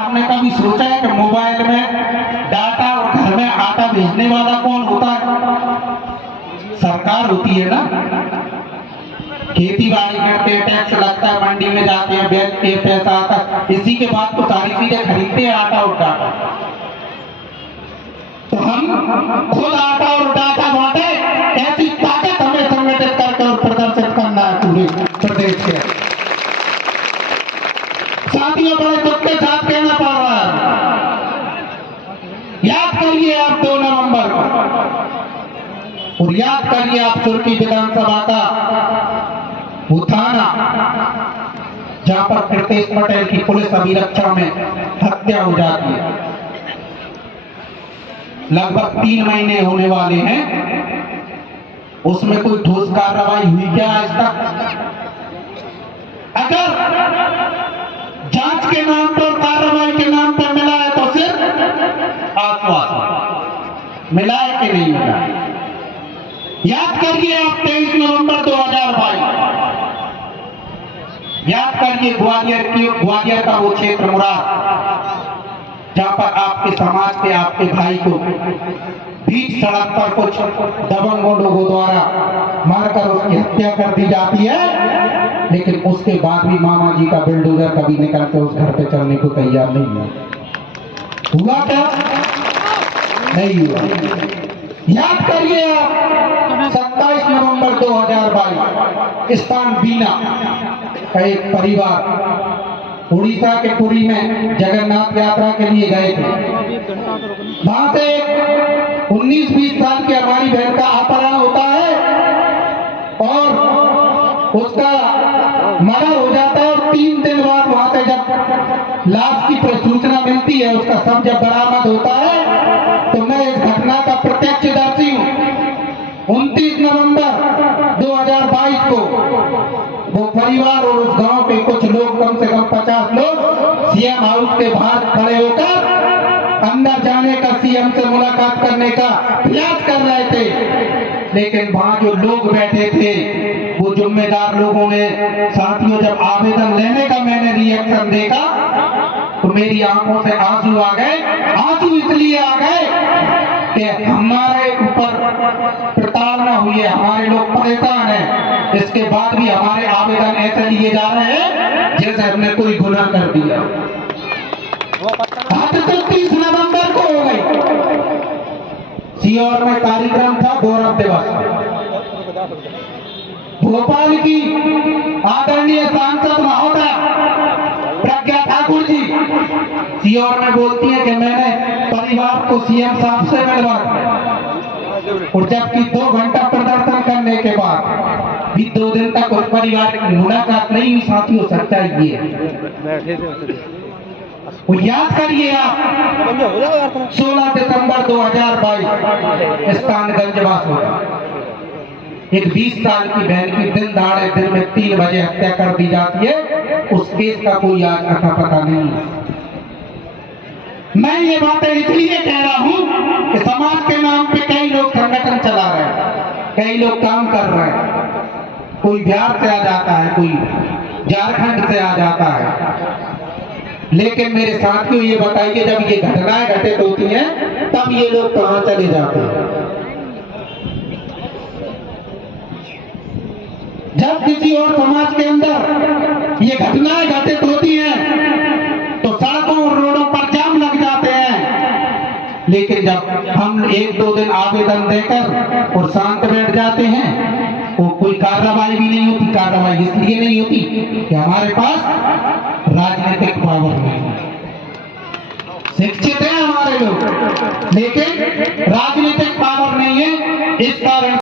आपने कभी सोचा है कि मोबाइल में डाटा और घर में आटा भेजने वाला कौन होता है? सरकार होती है ना। खेती बाड़ी करते हैं, टैक्स लगता है, मंडी में जाते हैं, बेचते हैं, पैसा आता है, इसी के बाद तो सारी चीजें खरीदते हैं, आटा और डाटा। तो हम खुद आटा और डाटा बांटे, ऐसी ताकत हमें संगठित करके और प्रदर्शित करना है पूरे प्रदेश के। साथियों, बड़े दुख के साथ कहना पड़ रहा है, याद करिए आप 2 नवंबर को, और याद करिए आप सुर्खी विधानसभा का वो थाना जहां पर कृतेश पटेल की पुलिस अभिरक्षा में हत्या हो जाती है। लगभग 3 महीने होने वाले हैं, उसमें कोई ठोस कार्रवाई हुई क्या आज तक? अगर जांच के नाम पर, कार्रवाई के नाम पर मिला है तो सिर्फ आश्वासन मिला है कि नहीं मिला? याद करिए आप 23 नवंबर 2022, याद करिए ग्वालियर का वो क्षेत्र मुराद, जहां पर आपके समाज के, आपके भाई को बीच सड़क पर कुछ दबंगों लोगों द्वारा मारकर उसकी हत्या कर दी जाती है, लेकिन उसके बाद भी मामा जी का बुलडोजर कभी निकल के उस घर पे चलने को तैयार नहीं हुआ। हुआ क्या? नहीं हुआ। याद करिए आप 27 नवंबर 2022, स्थान बीना का एक परिवार उड़ीसा के पुरी में जगन्नाथ यात्रा के लिए गए थे। वहां से 19-20 साल की हमारी बहन का अपहरण होता है और उसका मर्डर हो जाता है, और 3 दिन बाद वहां से जब लाश की सूचना मिलती है, उसका शव जब बरामद होता है, तो मैं इस घटना का प्रत्यक्षदर्शी हूँ। 29 नवंबर 2022 को वो परिवार और उस गांव के कुछ लोग, कम से कम 50 लोग सीएम हाउस के बाहर खड़े होकर अंदर जाने का, सीएम से मुलाकात करने का प्रयास कर रहे थे, लेकिन वहां जो लोग बैठे थे, वो जिम्मेदार लोगों ने, साथियों, जब आवेदन लेने का मैंने रिएक्शन देखा तो मेरी आंखों से आंसू आ गए। आंसू इसलिए आ गए कि हमारे ऊपर प्रताड़ना हुई है, हमारे लोग परेशान हैं, इसके बाद भी हमारे आवेदन ऐसे लिए जा रहे हैं जैसे हमने कोई गुनाह कर दिया। आज तो 30 नवंबर को हो गई। सीहोर में कार्यक्रम था, गौरव दिवस। भोपाल की आदरणीय सांसद महोदया प्रज्ञा ठाकुर जी सीहोर में बोलती है कि मैंने परिवार को सीएम साहब से मिलवा, और जबकि 2 घंटा प्रदर्शन करने के बाद भी 2 दिन तक उस परिवार की मुलाकात नहीं हुई। साथियों, सच्चाई ये है। वो याद करिए आप 16 दिसंबर 2022 स्थान गंजवास होगा, एक 20 साल की बहन की दिन दहाड़े दिन में 3 बजे हत्या कर दी जाती है। उस केस का कोई आज अता पता नहीं है। मैं ये बातें इसलिए कह रहा हूं कि समाज के नाम पे कई लोग संगठन चला रहे हैं, कई लोग काम कर रहे हैं। कोई बिहार से आ जाता है, कोई झारखंड से आ जाता है, लेकिन मेरे साथियों ये बताइए, जब ये घटनाएं घटित होती हैं तब ये लोग कहां चले जाते हैं? जब किसी और समाज के अंदर ये घटनाएं घटित होती हैं तो सड़कों और रोडों पर जाम लग जाते हैं, लेकिन जब हम 1-2 दिन आवेदन देकर और शांत बैठ जाते हैं तो कोई कार्रवाई भी नहीं होती। कार्रवाई इसलिए नहीं होती कि हमारे पास राजनीतिक पावर नहीं है। शिक्षित हैं हमारे लोग, लेकिन राजनीतिक पावर नहीं है। इस कारण